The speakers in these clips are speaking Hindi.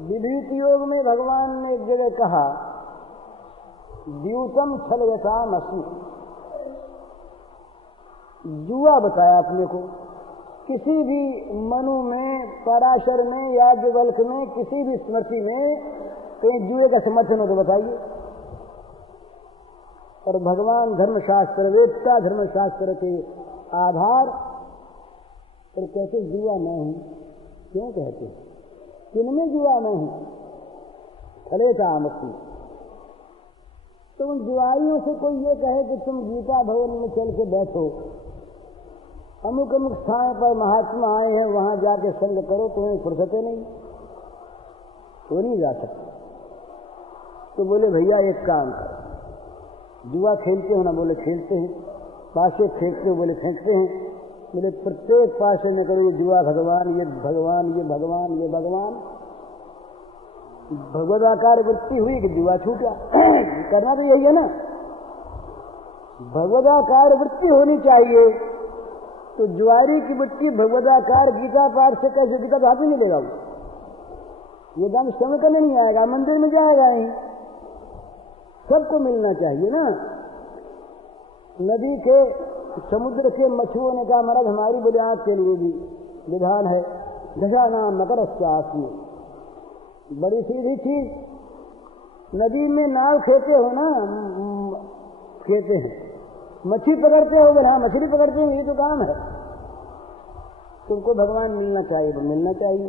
विभूति योग में भगवान ने एक जगह कहा, द्यूतम छलयताम अस्मि। जुआ बताया अपने को। किसी भी मनु में, पराशर में, याज्ञवल्क्य में, किसी भी स्मृति में कहीं जुए का समर्थन हो तो बताइए। और भगवान धर्मशास्त्र वेदता, धर्मशास्त्र के आधार पर कहते जुआ नहीं। क्यों कहते? किनमें जुआ नहीं? छलयताम अस्मि। तो उन जुआइयों से कोई ये कहे कि तुम गीता भवन में चल के बैठो, अमुक अमुक स्थान पर महात्मा आए हैं, वहां जाके संग करो, तुम्हें फुर्सते नहीं, तो नहीं जा सकते। तो बोले भैया एक काम करो, जुआ खेलते हो ना? बोले खेलते हैं। पासे फेंकते हो? बोले फेंकते हैं। बोले प्रत्येक पासे में करो ये जुआ भगवान, ये भगवान, ये भगवान, ये भगवान। भगवदाकार वृत्ति हुई कि जुआ छूटा। करना तो यही है ना, भगवदाकार वृत्ति होनी चाहिए। तो जुआरी की वृत्ति भगवदाकार गीता पाठ से कैसे? गीता तो हाथ ही नहीं लेगा वो, ये दान समय करने नहीं आएगा, मंदिर में जाएगा ही। सबको मिलना चाहिए ना। नदी के, समुद्र के मछुओं ने कहा महाराज हमारी बुनियाद के लिए भी विधान है, दशा नाम मकर अस्यास्मि। बड़ी सीधी चीज। नदी में नाव खेते हो ना, खेते हैं, मछली पकड़ते हो? बोले हाँ मछली पकड़ते हैं, ये तो काम है। तुमको भगवान मिलना चाहिए तो मिलना चाहिए।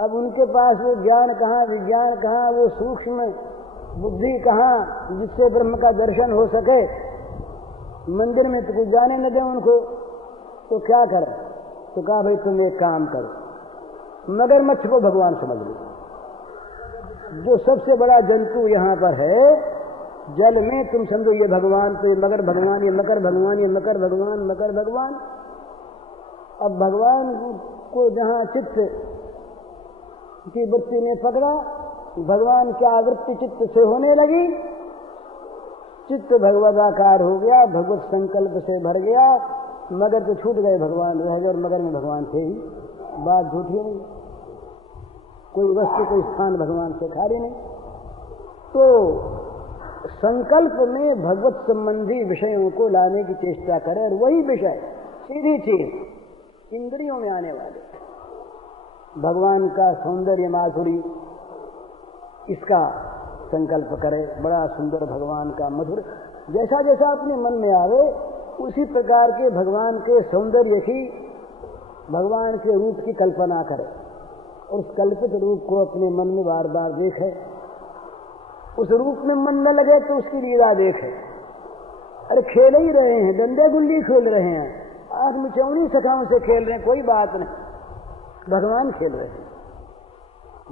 अब उनके पास वो ज्ञान कहाँ, विज्ञान कहाँ, वो सूक्ष्म बुद्धि कहाँ जिससे ब्रह्म का दर्शन हो सके। मंदिर में तो कुछ जाने न दे उनको, तो क्या कर? तो कहा भाई तुम एक काम करो, मगरमच्छ को भगवान समझ लो। जो सबसे बड़ा जंतु यहाँ पर है जल में, तुम समझो ये भगवान, तो ये मगर भगवान, ये मकर भगवान, ये मकर भगवान, मकर भगवान। अब भगवान को जहाँ चित्त की वृत्ति ने पकड़ा, भगवान की आवृत्ति चित्त से होने लगी, चित्त भगवदाकार हो गया, भगवत संकल्प से भर गया। मगर तो छूट गए, भगवान रह गए, और मगर में भगवान थे ही। बात झूठी नहीं, कोई वस्तु, कोई स्थान भगवान से खाली नहीं। तो संकल्प में भगवत संबंधी विषयों को लाने की चेष्टा करें, और वही विषय सीधी चीज इंद्रियों में आने वाले, भगवान का सौंदर्य माधुरी, इसका संकल्प करे। बड़ा सुंदर भगवान का मधुर, जैसा जैसा अपने मन में आवे उसी प्रकार के भगवान के सौंदर्य की, भगवान के रूप की कल्पना करे, और उस कल्पित रूप को अपने मन में बार बार देखे। उस रूप में मन न लगे तो उसकी लीला देखे। अरे खेल ही रहे हैं, डंडे गुल्ली खेल रहे हैं, आंख मिचौनी सखाओं से खेल रहे हैं, कोई बात नहीं, भगवान खेल रहे हैं,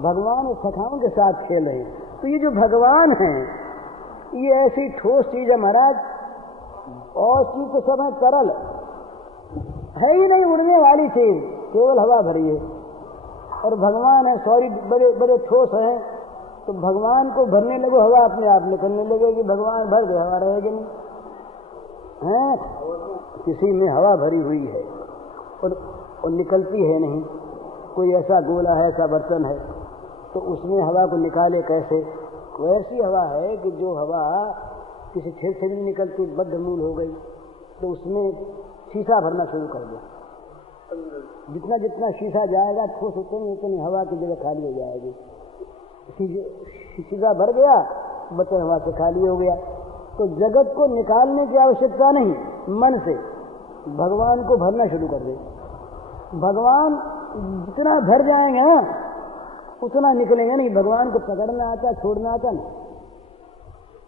भगवान उस सखाओं के साथ खेल रहे हैं। तो ये जो भगवान है ये ऐसी ठोस चीज है महाराज, और चीज तो सब है तरल, है ही नहीं उड़ने वाली चीज, केवल हवा भरी है। और भगवान है सॉरी बड़े बड़े ठोस हैं, तो भगवान को भरने लगो, हवा अपने आप निकलने लगेगी। भगवान भर गए, हवा रहेगी नहीं है। किसी में हवा भरी हुई है और निकलती है नहीं। कोई ऐसा गोला है, ऐसा बर्तन है, तो उसमें हवा को निकाले कैसे? वैसी हवा है कि जो हवा किसी छेद से नहीं निकलती, बद्धमूल हो गई, तो उसमें शीशा भरना शुरू कर दो। जितना जितना शीशा जाएगा ठोस उतनी हवा की जगह खाली हो जाएगी। शीशा भर गया, बर्तन हवा से खाली हो गया। तो जगत को निकालने की आवश्यकता नहीं, मन से भगवान को भरना शुरू कर दे। भगवान जितना भर जाएंगे ना उतना निकलेंगे नहीं। भगवान को पकड़ना आता, छोड़ना आता नहीं।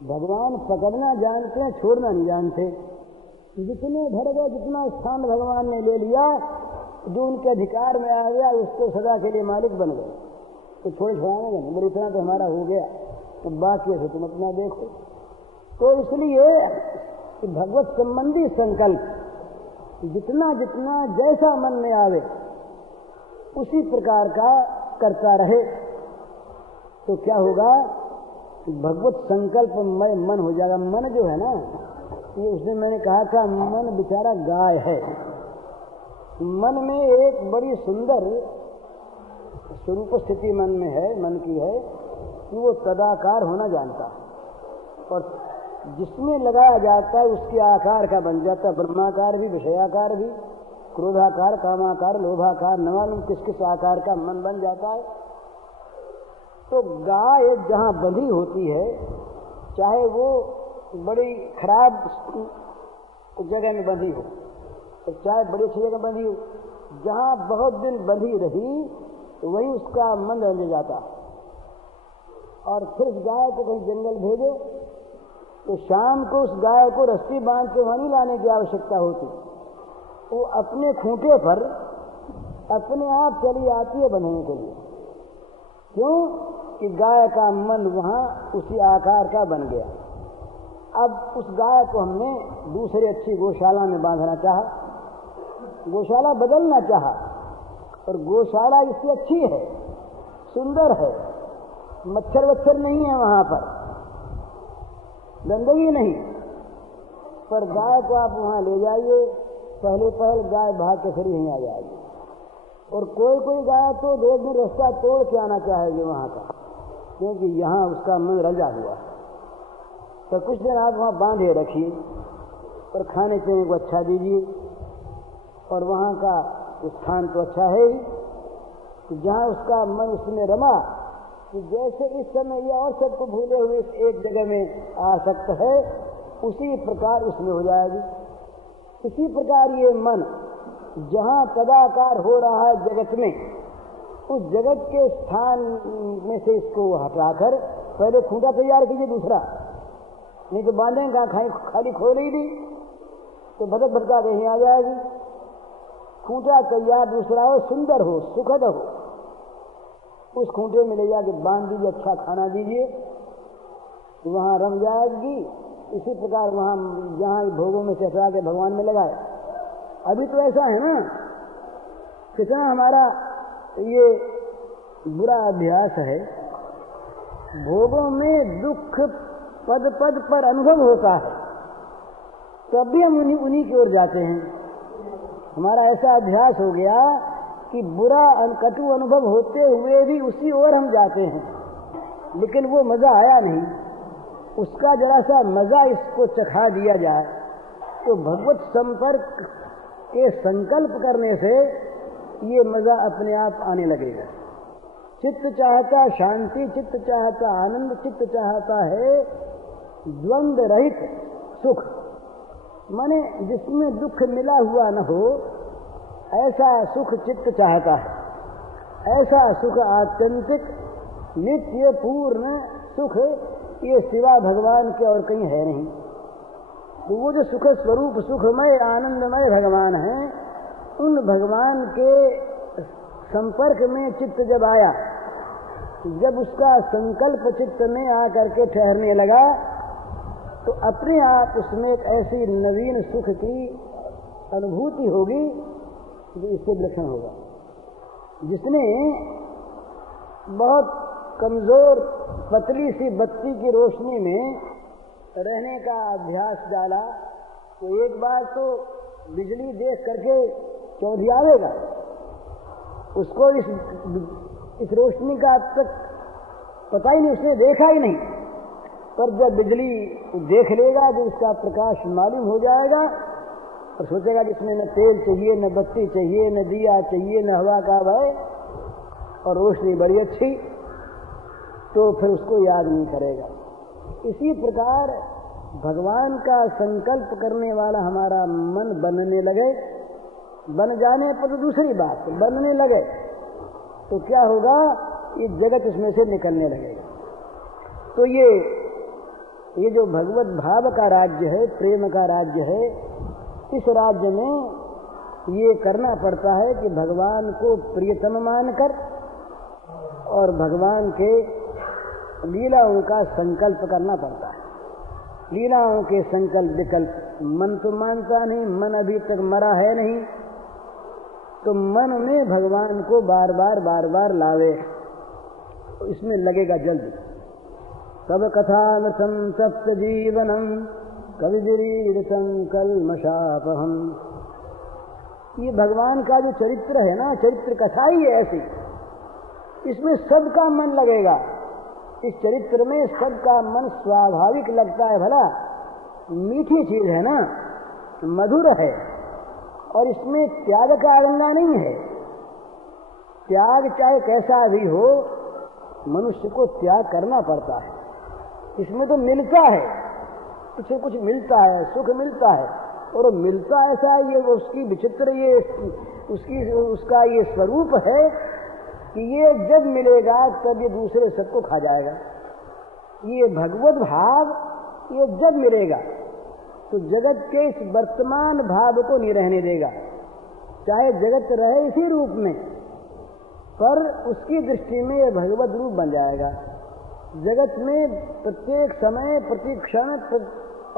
भगवान पकड़ना जानते हैं, छोड़ना नहीं जानते। जितने भर गए, जितना स्थान भगवान ने ले लिया, जो उनके अधिकार में आ गया, उसको सदा के लिए मालिक बन गए। तो छोड़ाएंगे नहीं, बोले इतना तो हमारा हो गया, तो बाकी है तुम अपना देखो। तो इसलिए भगवत संबंधी संकल्प जितना जितना जैसा मन में आवे उसी प्रकार का करता रहे, तो क्या होगा? भगवत संकल्प में मन हो जाएगा। मन जो है ना, ये उसने मैंने कहा था, मन बेचारा गाय है। मन में एक बड़ी सुंदर स्वरूप स्थिति मन में है, मन की है कि वो तदाकार होना जानता है, और जिसमें लगाया जाता है उसके आकार का बन जाता है। ब्रह्माकार भी, विषयाकार भी, क्रोधाकार, कामाकार, लोभाकार, न मालूम किस किस आकार का मन बन जाता है। तो गाय जहाँ बंधी होती है, चाहे वो बड़ी खराब जगह में बंधी हो, चाहे बड़ी अच्छी जगह बंधी हो, जहाँ बहुत दिन बंधी रही तो वही उसका मन रंज जाता। और फिर उस गाय को कहीं जंगल भेजो तो शाम को उस गाय को रस्सी बांध के वहां नहीं लाने की आवश्यकता होती, वो अपने खूंटे पर अपने आप चली आती है बंधने के लिए। क्यों? कि गाय का मन वहां उसी आकार का बन गया। अब उस गाय को हमने दूसरी अच्छी गौशाला में बांधना चाहा, गौशाला बदलना चाहा, और गौशाला इससे अच्छी है, सुंदर है, मच्छर वच्छर नहीं है वहां पर, गंदगी नहीं, पर गाय को आप वहां ले जाइए, पहले गाय भाग के फिर यहीं आ जाएगी। और कोई गाय तो 2 दिन रास्ता तोड़ के आना चाहेगी वहां का, क्योंकि यहाँ उसका मन रंजा हुआ। तो कुछ दिन आप वहाँ बांधे रखिए और खाने पीने को अच्छा दीजिए, और वहाँ का स्थान तो अच्छा है ही कि जहाँ उसका मन उसमें रमा, कि जैसे इस समय ये और सबको भूले हुए इस एक जगह में आसक्त है, उसी प्रकार उसमें हो जाएगी। इसी प्रकार ये मन जहाँ तदाकार हो रहा है जगत में, उस जगत के स्थान में से इसको हटाकर पहले खूंटा तैयार कीजिए दूसरा, नहीं तो बांधेंगे कहाँ, खाली खोल ही दी तो भटक भटका कहीं आ जाएगी। खूंटा तैयार दूसरा हो, सुंदर हो, सुखद हो, उस खूंटे में ले जाके बांध दीजिए, अच्छा खाना दीजिए, वहां रम जाएगी। इसी प्रकार वहां जहां भोगों में से हटा के भगवान में लगाए। अभी तो ऐसा है ना, कितना हमारा ये बुरा अभ्यास है, भोगों में दुख पद पद पर अनुभव होता है, तब भी हम उन्हीं की ओर जाते हैं। हमारा ऐसा अभ्यास हो गया कि बुरा कटु अनुभव होते हुए भी उसी ओर हम जाते हैं, लेकिन वो मजा आया नहीं, उसका जरा सा मजा इसको चखा दिया जाए तो भगवत संपर्क के संकल्प करने से ये मजा अपने आप आने लगेगा। चित्त चाहता शांति, चित्त चाहता आनंद, चित्त चाहता है द्वंद्व रहित सुख, माने जिसमें दुख मिला हुआ न हो, ऐसा सुख चित्त चाहता है। ऐसा सुख आत्यंतिक नित्य पूर्ण सुख ये सिवा भगवान के और कहीं है नहीं। तो वो जो सुख स्वरूप सुखमय आनंदमय भगवान है, उन भगवान के संपर्क में चित्त जब आया, जब उसका संकल्प चित्त में आकर के ठहरने लगा, तो अपने आप उसमें एक ऐसी नवीन सुख की अनुभूति होगी जो इससे विलक्षण होगा। जिसने बहुत कमजोर पतली सी बत्ती की रोशनी में रहने का अभ्यास डाला, तो एक बार तो बिजली देख करके चौंधियावेगा, उसको इस रोशनी का अब तक पता ही नहीं, उसने देखा ही नहीं। पर जब बिजली देख लेगा, जब उसका प्रकाश मालूम हो जाएगा, और सोचेगा कि इसमें न तेल चाहिए, न बत्ती चाहिए, न दिया चाहिए, न हवा का भय, और रोशनी बड़ी अच्छी, तो फिर उसको याद नहीं करेगा। इसी प्रकार भगवान का संकल्प करने वाला हमारा मन बनने लगे, बन जाने पर तो दूसरी बात, बनने लगे तो क्या होगा, ये जगत उसमें से निकलने लगेगा। तो ये जो भगवत भाव का राज्य है, प्रेम का राज्य है, इस राज्य में ये करना पड़ता है कि भगवान को प्रियतम मानकर और भगवान के लीलाओं का संकल्प करना पड़ता है। लीलाओं के संकल्प विकल्प मन तो मानता नहीं, मन अभी तक मरा है नहीं, तो मन में भगवान को बार बार लावे, तो इसमें लगेगा जल्दी। कब कथामृतम तप्त जीवनम कवि विरीडितम कल्मषापहम। ये भगवान का जो चरित्र है ना, चरित्र कथा ही है ऐसी। इसमें सबका मन लगेगा। इस चरित्र में सबका मन स्वाभाविक लगता है। भला मीठी चीज है ना, मधुर है, और इसमें त्याग का आरंगा नहीं है। त्याग चाहे कैसा भी हो, मनुष्य को त्याग करना पड़ता है। इसमें तो मिलता है, इसे कुछ मिलता है, सुख मिलता है, और मिलता ऐसा है, ये उसकी विचित्र, ये उसका ये स्वरूप है कि ये जब मिलेगा तब ये दूसरे सबको खा जाएगा। ये भगवत भाव ये जब मिलेगा तो जगत के इस वर्तमान भाव को नहीं रहने देगा। चाहे जगत रहे इसी रूप में, पर उसकी दृष्टि में यह भगवत रूप बन जाएगा। जगत में प्रत्येक समय, प्रत्येक क्षण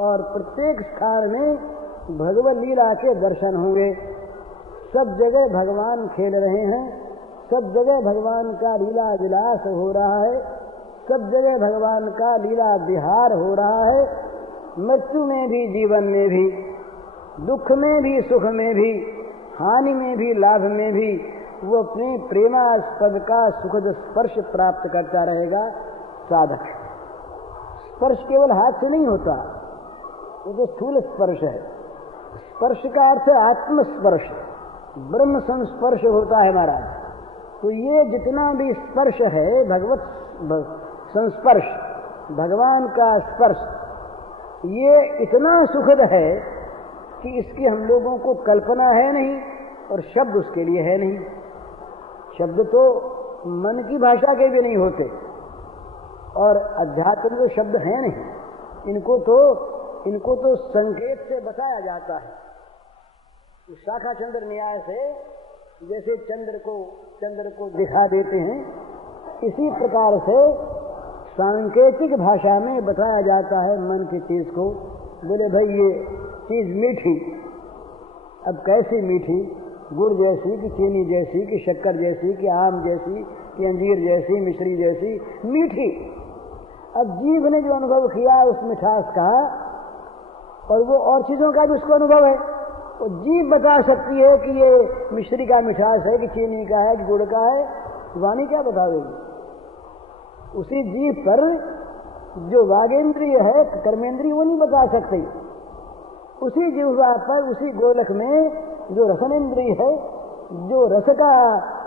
और प्रत्येक स्थान में भगवत लीला के दर्शन होंगे। सब जगह भगवान खेल रहे हैं, सब जगह भगवान का लीला विलास हो रहा है, सब जगह भगवान का लीला विहार हो रहा है। मृत्यु में भी, जीवन में भी, दुख में भी, सुख में भी, हानि में भी, लाभ में भी वो अपने प्रेमास्पद का सुखद स्पर्श प्राप्त करता रहेगा साधक। स्पर्श केवल हाथ से नहीं होता, वो तो स्थूल स्पर्श है। स्पर्श का अर्थ है आत्मस्पर्श, ब्रह्म संस्पर्श होता है महाराज। तो ये जितना भी स्पर्श है, भगवत संस्पर्श, भगवान का स्पर्श, ये इतना सुखद है कि इसकी हम लोगों को कल्पना है नहीं, और शब्द उसके लिए है नहीं। शब्द तो मन की भाषा के भी नहीं होते, और अध्यात्म तो शब्द हैं नहीं। इनको तो संकेत से बताया जाता है। शाखा चंद्र न्याय से जैसे चंद्र को दिखा देते हैं, इसी प्रकार से सांकेतिक भाषा में बताया जाता है मन की चीज को। बोले भाई ये चीज मीठी, अब कैसी मीठी? गुड़ जैसी कि चीनी जैसी कि शक्कर जैसी कि आम जैसी कि अंजीर जैसी, मिश्री जैसी मीठी। अब जीभ ने जो अनुभव किया उस मिठास का, और वो और चीजों का भी उसको अनुभव है, वो जीभ बता सकती है कि ये मिश्री का मिठास है कि चीनी का है कि गुड़ का है। वाणी क्या बतावेगी? उसी जीभ पर जो वागेंद्रिय है, कर्मेंद्रिय, वो नहीं बता सकती। उसी जिह्वा पर, उसी गोलक में जो रसनेन्द्रिय है, जो रस का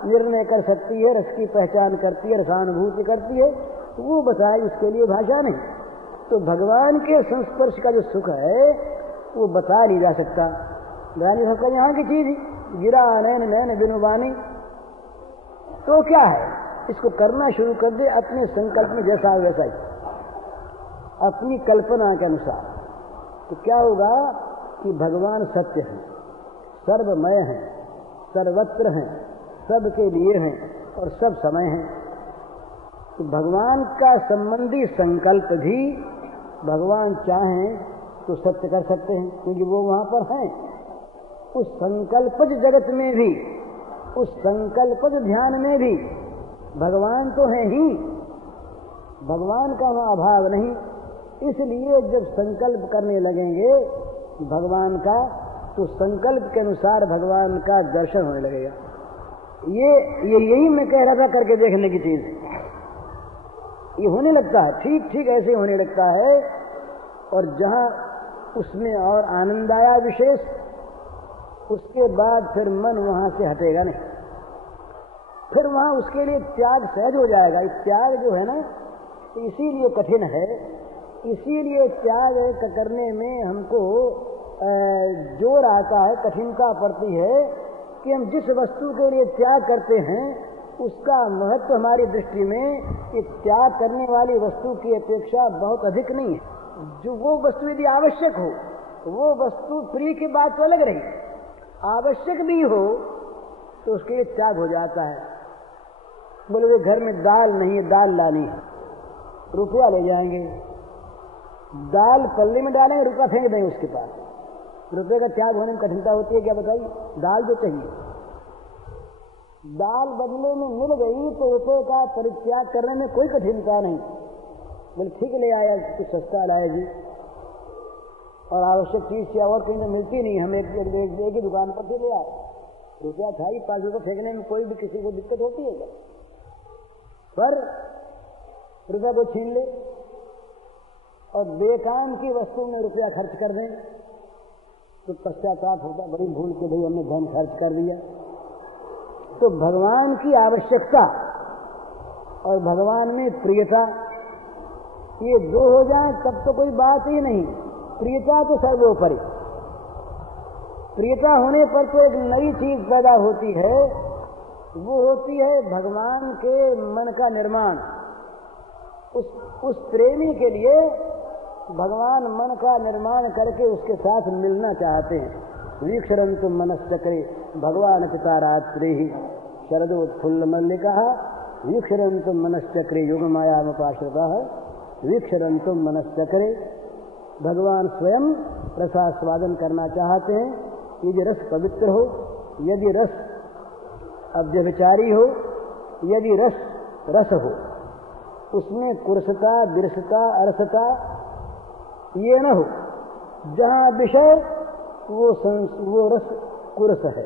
निर्णय कर सकती है, रस की पहचान करती है, रसानुभूति करती है, तो वो बताए, उसके लिए भाषा नहीं। तो भगवान के संस्पर्श का जो सुख है वो बता नहीं जा सकता। यहाँ की चीज गिरा नैन नैन बिनुबानी, तो क्या है? इसको करना शुरू कर दे अपने संकल्प में, जैसा वैसा ही, अपनी कल्पना के अनुसार। तो क्या होगा कि भगवान सत्य है, सर्वमय हैं, सर्वत्र हैं, सबके लिए हैं और सब समय हैं। तो भगवान का संबंधी संकल्प भी भगवान चाहें तो सत्य कर सकते हैं, क्योंकि वो वहां पर हैं। उस संकल्पज जगत में भी, उस संकल्पज ध्यान में भी भगवान तो है ही, भगवान का वहां अभाव नहीं। इसलिए जब संकल्प करने लगेंगे भगवान का, तो संकल्प के अनुसार भगवान का दर्शन होने लगेगा। यही मैं कह रहा था, करके देखने की चीज। ये होने लगता है, ठीक ठीक ऐसे होने लगता है। और जहां उसमें और आनंद आया विशेष, उसके बाद फिर मन वहां से हटेगा नहीं, फिर वहां उसके लिए त्याग सहज हो जाएगा। इस त्याग जो है ना, इसीलिए कठिन है, इसीलिए त्याग करने में हमको जोर आता है, कठिनता पड़ती है कि हम जिस वस्तु के लिए त्याग करते हैं उसका महत्व हमारी दृष्टि में ये त्याग करने वाली वस्तु की अपेक्षा बहुत अधिक नहीं है। जो वो वस्तु यदि आवश्यक हो, वो वस्तु प्रिय की बात तो अलग रही, आवश्यक भी हो तो उसके लिए त्याग हो जाता है। बोले घर में दाल नहीं है, दाल लानी है, रुपया ले जाएंगे, दाल पल्ले में डालेंगे, रुपया फेंक देंगे उसके पास। रुपये का त्याग होने में कठिनता होती है क्या बताइए? दाल जो चाहिए, दाल बदले में मिल गई तो रुपये का परित्याग करने में कोई कठिनता नहीं। बोले ठीक ले आया, कुछ सस्ता लाया जी, और आवश्यक चीज क्या और कहीं तो मिलती नहीं, हम एक ही दुकान पर से ले आए, रुपया था ही, 5 रुपये फेंकने में कोई भी किसी को दिक्कत होती है क्या? पर रुपये को छीन ले और बेकाम की वस्तु में रुपया खर्च कर दें तो पश्चाताप होता, बड़ी भूल के भाई हमने धन खर्च कर दिया। तो भगवान की आवश्यकता और भगवान में प्रियता, ये दो हो जाए तब तो कोई बात ही नहीं। प्रियता तो सर्वोपरि, प्रियता होने पर तो एक नई चीज पैदा होती है, वो होती है भगवान के मन का निर्माण। उस प्रेमी के लिए भगवान मन का निर्माण करके उसके साथ मिलना चाहते हैं। वीक्षरन्तु मनश्चक्रे भगवान पिता रात्रि ही शरदोत्फुल्ल मल्लिका वीक्षरन्तु मनश्चक्रे युग मायामुपाश्रिता वीक्षरन्तु मनश्चक्रे। भगवान स्वयं रसास्वादन करना चाहते हैं। यदि रस पवित्र हो, यदि रस अव्यभिचारी हो, यदि रस हो, उसमें कुरसता, विरसता, अरसता ये न हो। जहाँ विषय वो रस कुरस है,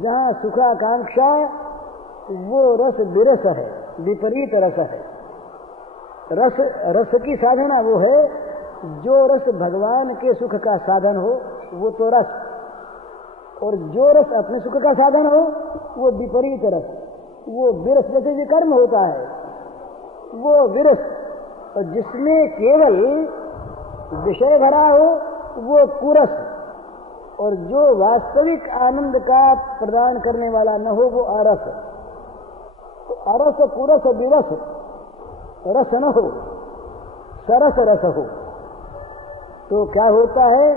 जहाँ सुखाकांक्षा वो रस विरस है, विपरीत रस है। रस की साधना वो है जो रस भगवान के सुख का साधन हो, वो तो रस। और जो रस अपने सुख का साधन हो वो विपरीत रस, वो विरस। जैसे विकर्म होता है वो विरस, और जिसमें केवल विषय भरा हो वो कुरस, और जो वास्तविक आनंद का प्रदान करने वाला न हो वो अरस। तो अरस, कुरस, विरस, रस न हो, सरस रस हो, तो क्या होता है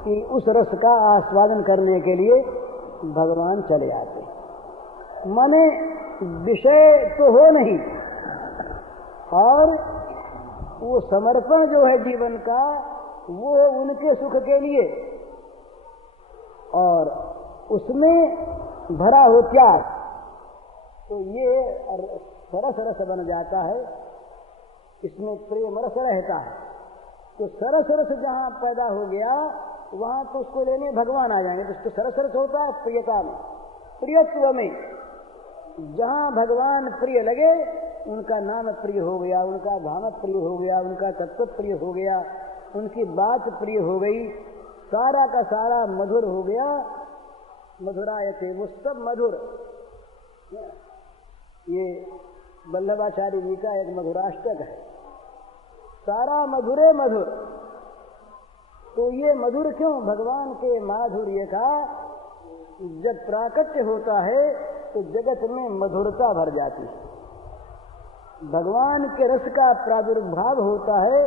कि उस रस का आस्वादन करने के लिए भगवान चले आते। माने विषय तो हो नहीं, और वो समर्पण जो है जीवन का वो उनके सुख के लिए, और उसमें भरा हो त्याग, तो ये सरस रस बन जाता है। इसमें प्रेम रस रहता है। तो सरस रस जहाँ पैदा हो गया वहां तो उसको लेने भगवान आ जाएंगे। तो सरस रस होता है प्रियता में, प्रियत्व में। जहाँ भगवान प्रिय लगे उनका नाम प्रिय हो गया, उनका धाम प्रिय हो गया, उनका तत्व प्रिय हो गया, उनकी बात प्रिय हो गई, सारा का सारा मधुर हो गया। मधुरायते, वो सब मधुर। ये वल्लभाचार्य जी का एक मधुराष्टक है, सारा मधुरे मधुर। तो ये मधुर क्यों? भगवान के माधुर्य का जब प्राकट्य होता है तो जगत में मधुरता भर जाती है। भगवान के रस का प्रादुर्भाव होता है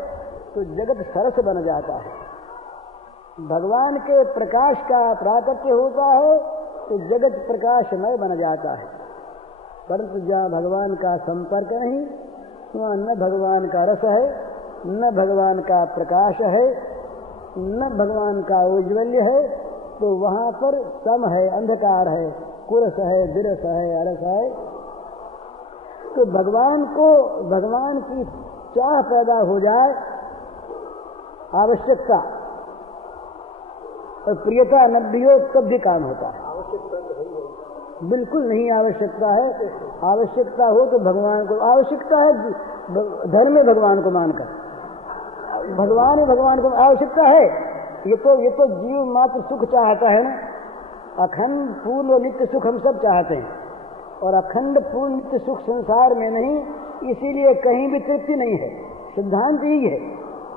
तो जगत सरस बन जाता है। भगवान के प्रकाश का प्राकट्य होता है तो जगत प्रकाशमय बन जाता है। परंतु जहाँ भगवान का संपर्क नहीं, वहाँ न भगवान का रस है, न भगवान का प्रकाश है, न भगवान का औज्ज्वल्य है, तो वहाँ पर सम है, अंधकार है, कुरस है, विरस है, अरस है। तो भगवान को, भगवान की चाह पैदा हो जाए, आवश्यकता और प्रियता न भी हो तब भी काम होता है। बिल्कुल नहीं आवश्यकता है। आवश्यकता हो तो भगवान को, आवश्यकता है धर्म में भगवान को मानकर, भगवान ही भगवान को आवश्यकता है। ये तो जीव मात्र सुख चाहता है ना, अखंड पूर्ण और नित्य सुख हम सब चाहते हैं, और अखंड पूर्ण नित्य सुख संसार में नहीं, इसीलिए कहीं भी तृप्ति नहीं है। सिद्धांत यही है,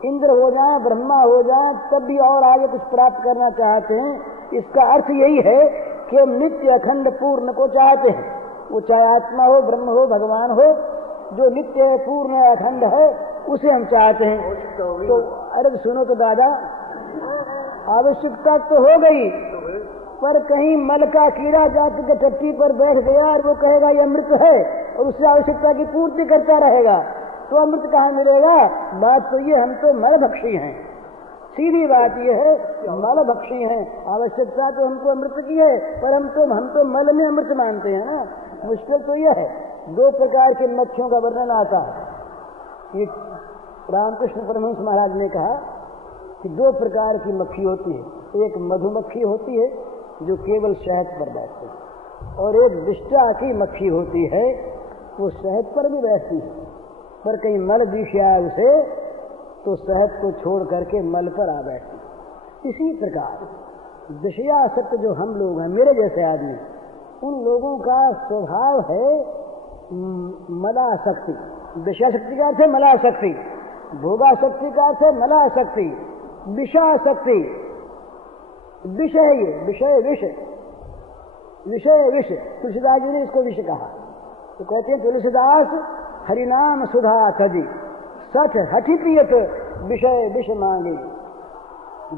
इंद्र हो जाए, ब्रह्मा हो जाए, तब भी और आगे कुछ प्राप्त करना चाहते हैं। इसका अर्थ यही है कि हम नित्य अखंड पूर्ण को चाहते हैं। वो चाहे आत्मा हो, ब्रह्म हो, भगवान हो, जो नित्य पूर्ण अखंड है उसे हम चाहते हैं। तो अरे सुनो तो दादा, आवश्यकता तो हो गई, पर कहीं मल का कीड़ा जाकर के टट्टी पर बैठ गया और वो कहेगा ये अमृत है, और उससे आवश्यकता की पूर्ति करता रहेगा, तो अमृत कहाँ मिलेगा? बात तो ये, हम तो मल भक्षी हैं। सीधी बात ये है, मल भक्षी हैं। आवश्यकता तो हमको अमृत की है, पर हम तो मल में अमृत मानते हैं ना। मुश्किल तो यह है। दो प्रकार की मक्खियों का वर्णन आता है। ये रामकृष्ण परमहंस महाराज ने कहा कि दो प्रकार की मक्खी होती है। एक मधुमक्खी होती है जो केवल शहद पर बैठती है, और एक विष्टा की मक्खी होती है वो शहद पर भी बैठती है, पर कहीं मल दिख आए उसे तो शहद को छोड़ करके मल पर आ बैठती। इसी प्रकार विषयासक्त जो हम लोग हैं, मेरे जैसे आदमी, उन लोगों का स्वभाव है मलासक्ति। विषयाशक्ति का अर्थ है मलासक्ति, भोगाशक्ति का अर्थ है मलासक्ति, विषाशक्ति। विषय है ये, विषय विष, विषय विष। तुलसीदास जी ने इसको विष कहा। तो कहते हैं तुलसीदास हरिनाम सुधा खजी सठ हठी प्रियत विषय विष मांगे।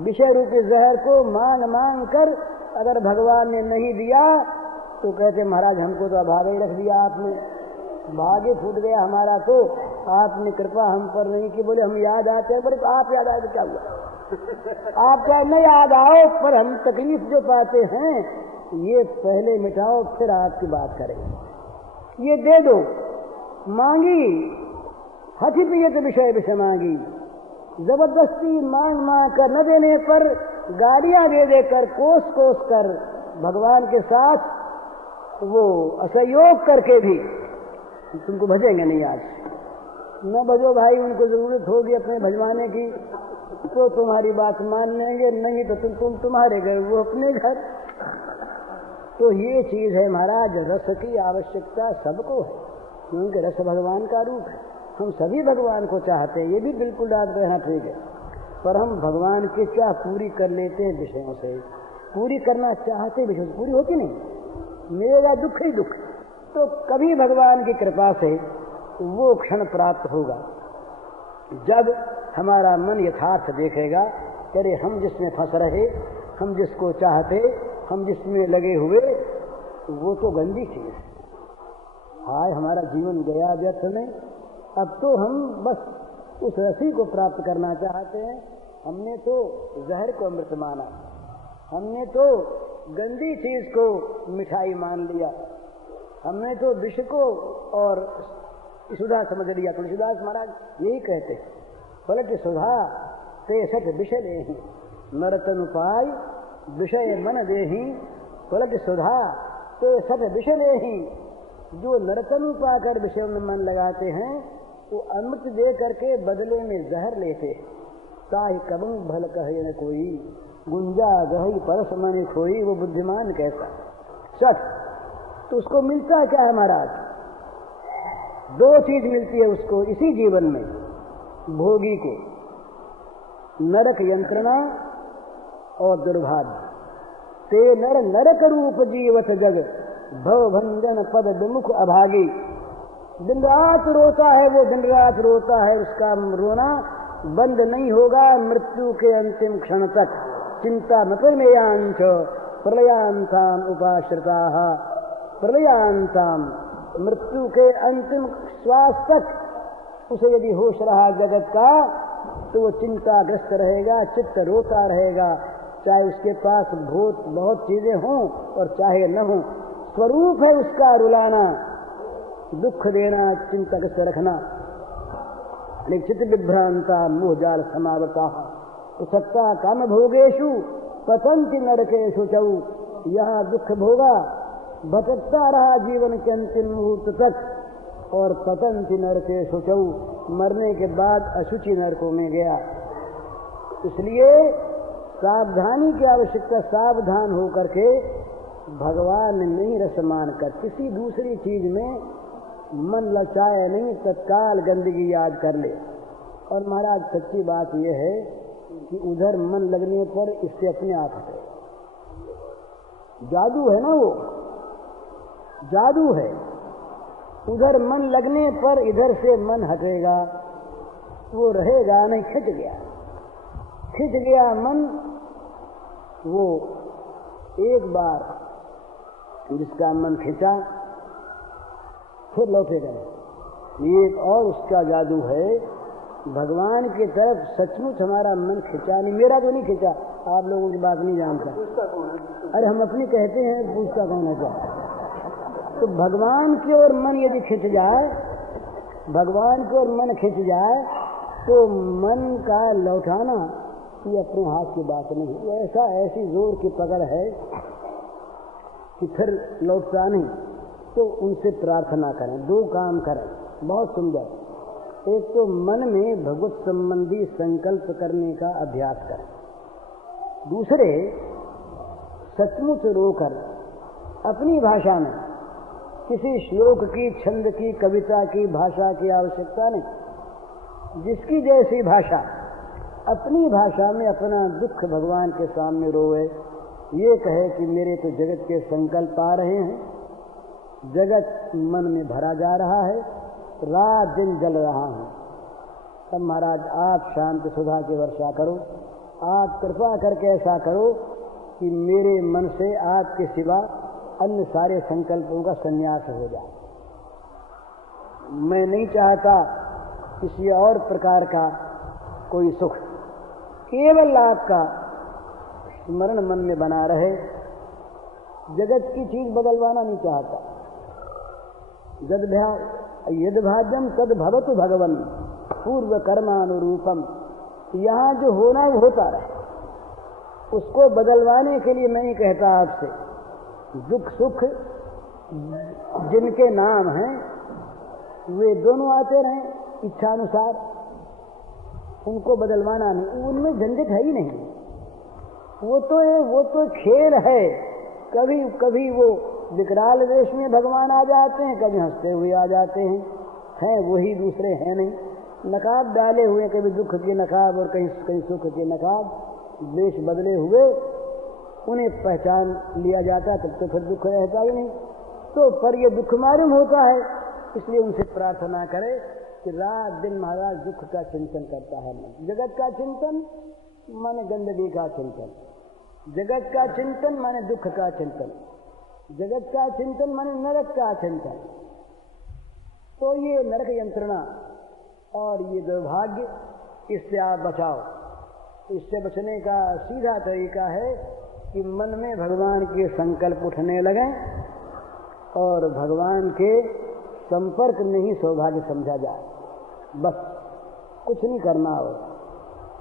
विषय रूपी जहर को मांग मांग कर अगर भगवान ने नहीं दिया तो कहते महाराज हमको तो अभाव ही रख दिया आपने, भाग्य फूट गया हमारा, तो आपने कृपा हम पर नहीं की। बोले हम याद आते हैं, बोले आप याद आए तो क्या हुआ, आप चाहे न याद आओ, पर हम तकलीफ जो पाते हैं ये पहले मिटाओ फिर आपकी बात करें। ये दे दो, मांगी हठी प्रियत विषय विष मांगी। जबरदस्ती मांग मांग कर न देने पर गालियां दे देकर कोस कोस कर भगवान के साथ वो असहयोग करके भी तुमको भजेंगे नहीं। आज न भजो भाई, उनको जरूरत होगी अपने भजवाने की तो तुम्हारी बात मान लेंगे, नहीं तो तुम तुम्हारे घर वो अपने घर। तो ये चीज है महाराज, रस की आवश्यकता सबको है, क्योंकि रस भगवान का रूप है। हम सभी भगवान को चाहते हैं, ये भी बिल्कुल याद रहना ठीक है, पर हम भगवान की चाह पूरी कर लेते हैं विषयों से। पूरी करना चाहते विषयों से, पूरी होती नहीं, मेरा दुख ही दुख। तो कभी भगवान की कृपा से वो क्षण प्राप्त होगा जब हमारा मन यथार्थ देखेगा, अरे हम जिसमें फंस रहे, हम जिसको चाहते, हम जिसमें लगे हुए, वो तो गंदी चीज है। हाय हमारा जीवन गया व्यर्थ में, अब तो हम बस उस रसी को प्राप्त करना चाहते हैं। हमने तो जहर को अमृत माना, हमने तो गंदी चीज को मिठाई मान लिया, हमने तो विष को और सुधा समझ लिया। तुलसीदास महाराज यही कहते हैं, पलट सुधा ते सठ विषय देहि नरतन उपाय विषय मन देहि। पलट सुधा ते सठ विषय देहि। जो नरतन पाकर विषय में मन लगाते हैं वो अमृत दे करके बदले में जहर लेते हैं। ताहि कबंग भल कहे न कोई गुंजा गही परस मन खोई। वो बुद्धिमान कैसा सच। तो उसको मिलता क्या है महाराज? दो चीज मिलती है उसको इसी जीवन में, भोगी को नरक यंत्रणा और दुर्भाग्य। ते नर नरक रूप जीवत जग भव भंजन पद विमुख अभागी। दिन रात रोता है वो, दिन रात रोता है, उसका रोना बंद नहीं होगा मृत्यु के अंतिम क्षण तक। चिंता मतमेयांच प्रलयांताम उपाश्रिता। प्रलयांताम मृत्यु के अंतिम श्वास तक उसे यदि होश रहा जगत का तो वो चिंताग्रस्त रहेगा, चित्त रोता रहेगा, चाहे उसके पास बहुत चीजें हों और चाहे न हों। स्वरूप है उसका रुलाना, दुख देना, चिंताग्रस्त रखना। चित्त विभ्रांता मोहजाल समावता सत्ता काम भोगेशु पतंति नरकेशु चौ। यहाँ दुख भोगा, भटकता रहा जीवन के अंतिम मुहूर्त तक और पतंति नरकेशु चौ, मरने के बाद अशुचि नरकों में गया। इसलिए सावधानी की आवश्यकता, सावधान होकर के भगवान नहीं रसमान कर किसी दूसरी चीज में मन लचाए नहीं, तत्काल गंदगी याद कर ले। और महाराज सच्ची बात यह है कि उधर मन लगने पर इससे अपने आप हटे। जादू है ना, वो जादू है। उधर मन लगने पर इधर से मन हटेगा, वो रहेगा नहीं। खिंच गया मन, वो एक बार जिसका मन खिंचा फिर लौटेगा। एक और उसका जादू है, भगवान की तरफ सचमुच हमारा मन खिंचा नहीं। मेरा तो नहीं खिंचा, आप लोगों की बात नहीं जानता। अरे हम अपनी कहते हैं, पूछता कौन है क्या? तो भगवान की ओर मन यदि खिंच जाए, भगवान की ओर मन खिंच जाए तो मन का लौटाना ये अपने हाथ की बात नहीं। ऐसी जोर की पकड़ है कि फिर लौटता नहीं। तो उनसे प्रार्थना करें। दो काम करें, बहुत सुंदर। एक तो मन में भगवत संबंधी संकल्प करने का अभ्यास करें। दूसरे, सचमुच रोकर अपनी भाषा में, किसी श्लोक की, छंद की, कविता की भाषा की आवश्यकता नहीं, जिसकी जैसी भाषा, अपनी भाषा में अपना दुख भगवान के सामने रोए, ये कहे कि मेरे तो जगत के संकल्प आ रहे हैं, जगत मन में भरा जा रहा है, रात दिन जल रहा हूं। तब महाराज आप शांत सुधा की वर्षा करो, आप कृपा करके ऐसा करो कि मेरे मन से आपके सिवा अन्य सारे संकल्पों का संन्यास हो जाए। मैं नहीं चाहता किसी और प्रकार का कोई सुख, केवल आपका स्मरण मन में बना रहे। जगत की चीज बदलवाना नहीं चाहता। यद भाज्यम तद भवतु भगवन पूर्व कर्मानुरूपम। यहाँ जो होना है वो होता रहे, उसको बदलवाने के लिए मैं ही कहता आपसे, दुख सुख जिनके नाम हैं वे दोनों आते रहें इच्छानुसार, उनको बदलवाना नहीं। उनमें झंझट है ही नहीं। वो तो खेल है। कभी कभी वो विकराल वेश में भगवान आ जाते हैं, कभी हंसते हुए आ जाते हैं वही, दूसरे हैं नहीं। नकाब डाले हुए, कभी दुख के नकाब और कहीं सुख के नकाब, वेश बदले हुए, उन्हें पहचान लिया जाता, तब तो फिर दुख रहता ही नहीं। तो पर ये दुख मालूम होता है, इसलिए उनसे प्रार्थना करे कि रात दिन महाराज दुख का चिंतन करता है मन। जगत का चिंतन माने गंदगी का चिंतन, जगत का चिंतन माने दुख का चिंतन, जगत का चिंतन माने नरक का चिंतन। तो ये नरक यंत्रणा और ये दुर्भाग्य, इससे आप बचाओ। इससे बचने का सीधा तरीका है कि मन में भगवान के संकल्प उठने लगें और भगवान के संपर्क में ही सौभाग्य समझा जाए। बस कुछ नहीं करना हो।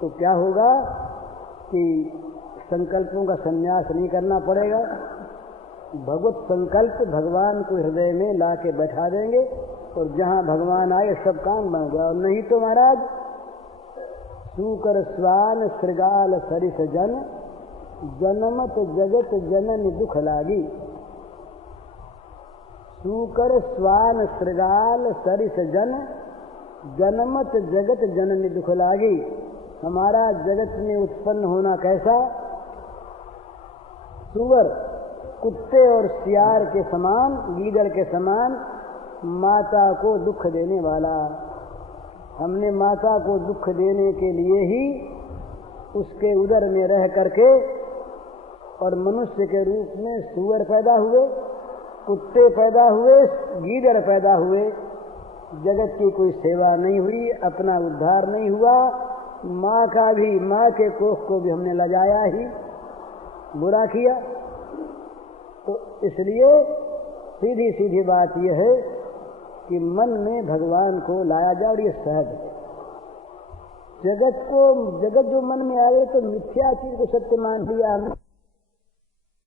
तो क्या होगा कि संकल्पों का संन्यास नहीं करना पड़ेगा। भगवत संकल्प भगवान को हृदय में ला के बैठा देंगे और जहां भगवान आए सब काम बन गया। और नहीं तो महाराज, सूकर स्वान श्रृगाल सरिस जन, जनमत जगत जनन दुख लागी। सूकर स्वान श्रृगाल सरिस जन, जनमत जगत जनन दुख लागी। हमारा जगत में उत्पन्न होना कैसा? सुअर, कुत्ते और सियार के समान, गीदड़ के समान माता को दुख देने वाला। हमने माता को दुख देने के लिए ही उसके उदर में रह करके और मनुष्य के रूप में सुअर पैदा हुए, कुत्ते पैदा हुए, गीदड़ पैदा हुए। जगत की कोई सेवा नहीं हुई, अपना उद्धार नहीं हुआ। माँ के कोख को भी हमने लजाया ही, बुरा किया। तो इसलिए सीधी सीधी बात यह है कि मन में भगवान को लाया जाए। और ये सहज है। जगत जो मन में आ गए तो मिथ्या चीज को सत्य मान लिया हमने,